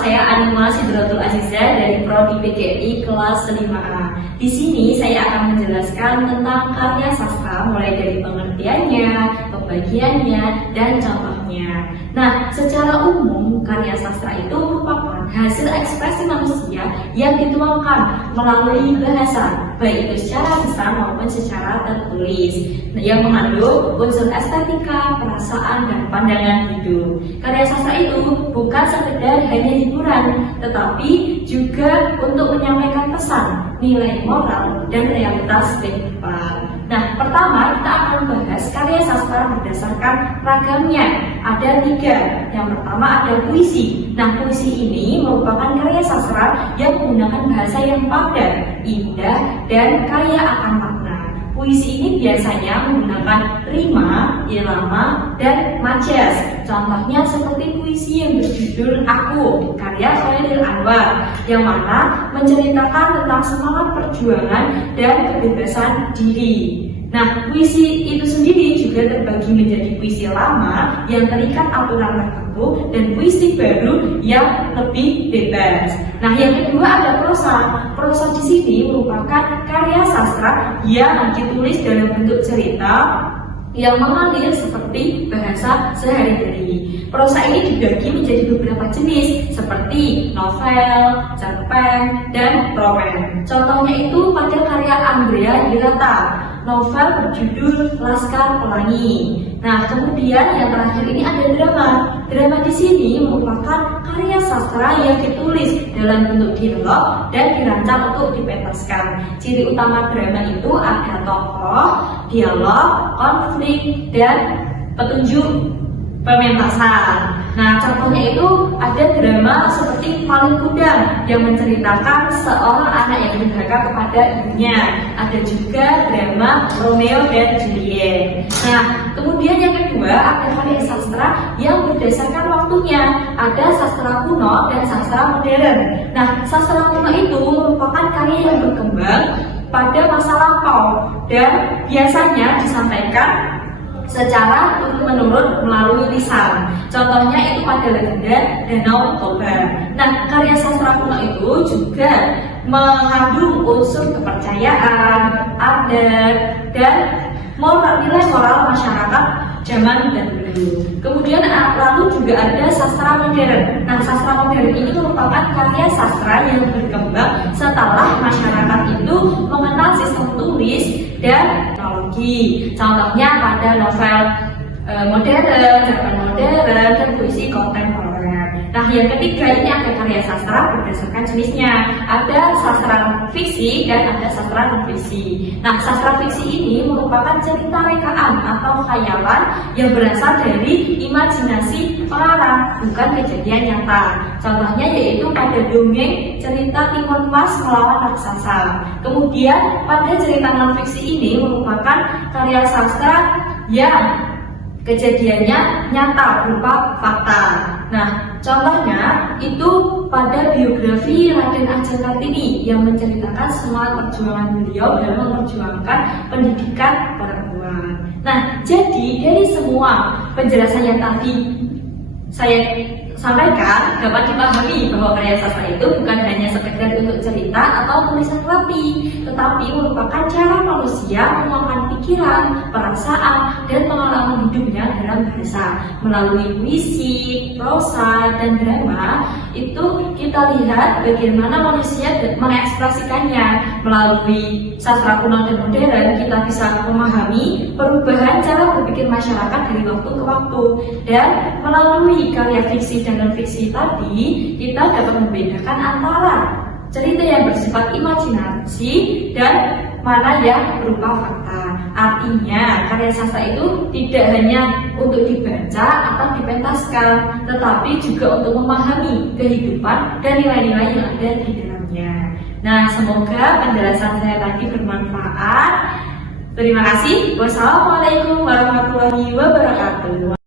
saya Animal Sidratul Aziza dari Prodi PGRI kelas 5A. Di sini saya akan menjelaskan tentang karya sastra mulai dari pengertiannya, pembagiannya, dan contohnya. Nah, secara umum karya sastra itu merupakan hasil ekspresi manusia yang dituangkan melalui bahasa, baik itu secara lisan maupun secara tertulis, yang mengandung unsur estetika, perasaan, dan pandangan hidup. Karya sastra itu bukan sekedar hanya hiburan, tetapi juga untuk menyampaikan pesan, nilai moral, dan realitas kehidupan. Nah, pertama kita akan bahas karya sastra berdasarkan ragamnya. Ada 3. Yang pertama ada puisi. Nah, puisi ini merupakan karya sastra yang menggunakan bahasa yang padat, indah, dan kaya akan makna. Puisi ini biasanya menggunakan rima, irama, dan majas. Contohnya seperti puisi yang berjudul Aku, karya Khairil Anwar, yang mana menceritakan tentang semangat perjuangan dan kebebasan diri. Nah, puisi itu sendiri juga terbagi menjadi puisi lama yang terikat aturan tertentu dan puisi baru yang lebih bebas. Nah, yang kedua ada prosa. Prosa di sini merupakan karya sastra yang ditulis dalam bentuk cerita yang mengalir seperti bahasa sehari-hari. Prosa ini dibagi menjadi beberapa jenis seperti novel, cerpen, dan promen. Contohnya itu pada karya Andrea Hirata, novel berjudul Laskar Pelangi. Nah, kemudian yang terakhir ini ada drama. Drama di sini merupakan karya sastra yang ditulis dalam bentuk dialog dan dirancang untuk dipentaskan. Ciri utama drama itu ada tokoh, dialog, konflik, dan petunjuk pementasan. Nah, contohnya itu ada drama seperti Paling Kudang yang menceritakan seorang anak yang durhaka kepada ibunya. Ada juga drama Romeo dan Juliet. Nah, kemudian yang kedua ada karya sastra yang berdasarkan waktunya. Ada sastra kuno dan sastra modern. Nah, sastra kuno itu merupakan karya yang berkembang pada masa lampau dan biasanya disampaikan secara turun-menurun melalui lisan. Contohnya itu pada legenda Danau Toba. Nah, karya sastra kuno itu juga mengandung unsur kepercayaan, adat, dan nilai moral masyarakat zaman dahulu. Kemudian lalu juga ada sastra modern. Nah, sastra modern ini merupakan karya sastra yang berkembang setelah masyarakat itu mengenal sistem tulis dan teknologi. Contohnya pada novel modern, cerpen modern, dan puisi kontemporer. Nah, yang ketiga ini ada karya sastra berdasarkan jenisnya. Ada sastra fiksi dan ada sastra non-fiksi. Nah, sastra fiksi ini merupakan cerita rekaan atau khayalan yang berasal dari imajinasi pengarang, bukan kejadian nyata. Contohnya yaitu pada dongeng cerita Timun Mas melawan raksasa. Kemudian pada cerita non-fiksi ini merupakan karya sastra yang kejadiannya nyata berupa fakta. Nah, contohnya itu pada biografi Raden Ajeng Kartini yang menceritakan semangat perjuangan beliau dalam memperjuangkan pendidikan perempuan. Nah, jadi dari semua penjelasan yang tadi saya sampaikan dapat dipahami bahwa karya sastra itu bukan hanya sekedar untuk cerita atau tulisan rapi, tetapi merupakan cara manusia menuangkan pikiran, perasaan, dan pengalaman hidupnya dalam bahasa. Melalui puisi, prosa, dan drama, itu kita lihat bagaimana manusia mengekspresikannya. Melalui sastra kuno dan modern, kita bisa memahami perubahan cara berpikir masyarakat dari waktu ke waktu. Dan melalui karya fiksi dan non-fiksi tadi, kita dapat membedakan antara cerita yang bersifat imajinasi dan mana yang berupa fakta. Artinya, karya sastra itu tidak hanya untuk dibaca atau dipentaskan, tetapi juga untuk memahami kehidupan dan nilai-nilai yang ada di dalamnya. Nah, semoga penjelasan saya tadi bermanfaat. Terima kasih. Wassalamualaikum warahmatullahi wabarakatuh.